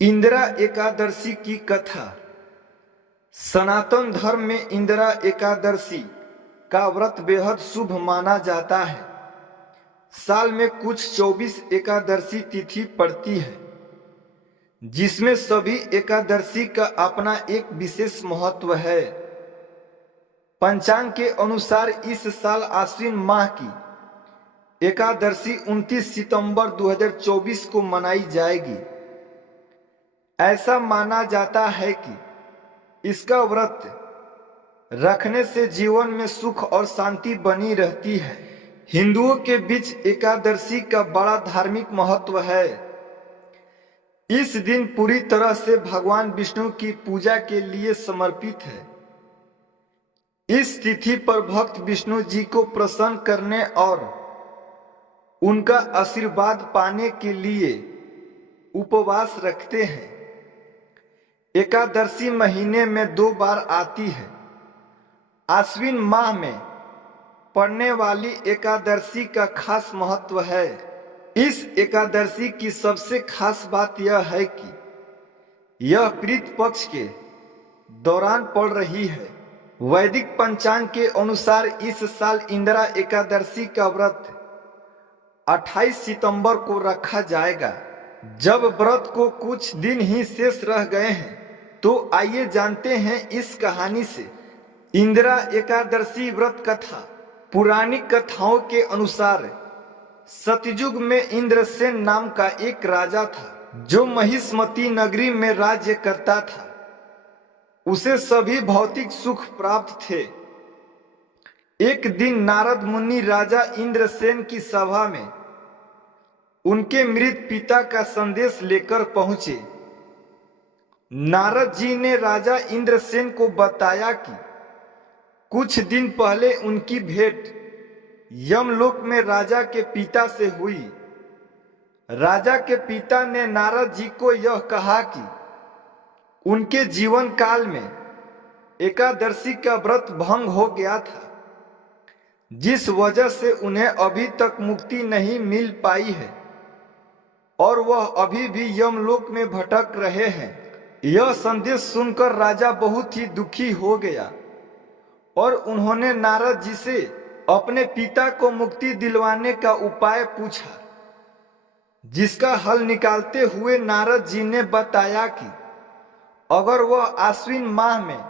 इंदिरा एकादशी की कथा। सनातन धर्म में इंदिरा एकादशी का व्रत बेहद शुभ माना जाता है। साल में कुछ 24 एकादशी तिथि पड़ती है, जिसमें सभी एकादशी का अपना एक विशेष महत्व है। पंचांग के अनुसार इस साल आश्विन माह की एकादशी 29 सितंबर 2024 को मनाई जाएगी। ऐसा माना जाता है कि इसका व्रत रखने से जीवन में सुख और शांति बनी रहती है। हिंदुओं के बीच एकादशी का बड़ा धार्मिक महत्व है। इस दिन पूरी तरह से भगवान विष्णु की पूजा के लिए समर्पित है। इस तिथि पर भक्त विष्णु जी को प्रसन्न करने और उनका आशीर्वाद पाने के लिए उपवास रखते हैं। एकादशी महीने में 2 बार आती है। आश्विन माह में पड़ने वाली एकादशी का खास महत्व है। इस एकादशी की सबसे खास बात यह है कि यह प्रीत पक्ष के दौरान पड़ रही है। वैदिक पंचांग के अनुसार इस साल इंदिरा एकादशी का व्रत 28 सितंबर को रखा जाएगा। जब व्रत को कुछ दिन ही शेष रह गए हैं, तो आइए जानते हैं इस कहानी से। इंदिरा एकादशी व्रत कथा। पुरानी कथाओं के अनुसार सतयुग में इंद्रसेन नाम का एक राजा था, जो महिष्मती नगरी में राज्य करता था। उसे सभी भौतिक सुख प्राप्त थे। एक दिन नारद मुनि राजा इंद्रसेन की सभा में उनके मृत पिता का संदेश लेकर पहुंचे। नारद जी ने राजा इंद्रसेन को बताया कि कुछ दिन पहले उनकी भेंट यमलोक में राजा के पिता से हुई। राजा के पिता ने नारद जी को यह कहा कि उनके जीवन काल में एकादशी का व्रत भंग हो गया था, जिस वजह से उन्हें अभी तक मुक्ति नहीं मिल पाई है और वह अभी भी यमलोक में भटक रहे हैं। यह संदेश सुनकर राजा बहुत ही दुखी हो गया और उन्होंने नारद जी से अपने पिता को मुक्ति दिलवाने का उपाय पूछा, जिसका हल निकालते हुए नारद जी ने बताया कि अगर वह आश्विन माह में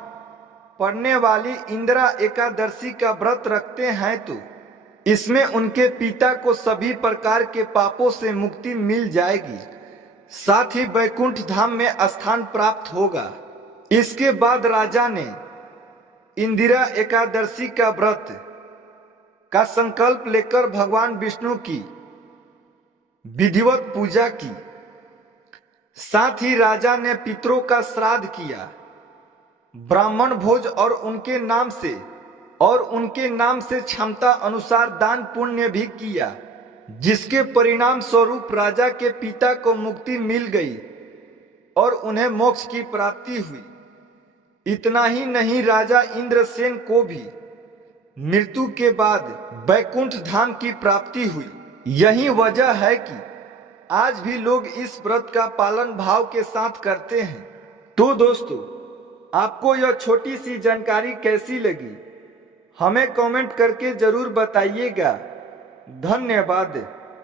पड़ने वाली इंदिरा एकादशी का व्रत रखते हैं तो इसमें उनके पिता को सभी प्रकार के पापों से मुक्ति मिल जाएगी, साथ ही वैकुंठ धाम में स्थान प्राप्त होगा। इसके बाद राजा ने इंदिरा एकादशी का व्रत का संकल्प लेकर भगवान विष्णु की विधिवत पूजा की। साथ ही राजा ने पितरों का श्राद्ध किया, ब्राह्मण भोज और उनके नाम से क्षमता अनुसार दान पुण्य भी किया, जिसके परिणाम स्वरूप राजा के पिता को मुक्ति मिल गई और उन्हें मोक्ष की प्राप्ति हुई। इतना ही नहीं, राजा इंद्रसेन को भी मृत्यु के बाद वैकुंठ धाम की प्राप्ति हुई। यही वजह है कि आज भी लोग इस व्रत का पालन भाव के साथ करते हैं। तो दोस्तों, आपको यह छोटी सी जानकारी कैसी लगी, हमें कमेंट करके जरूर बताइएगा। धन्यवाद।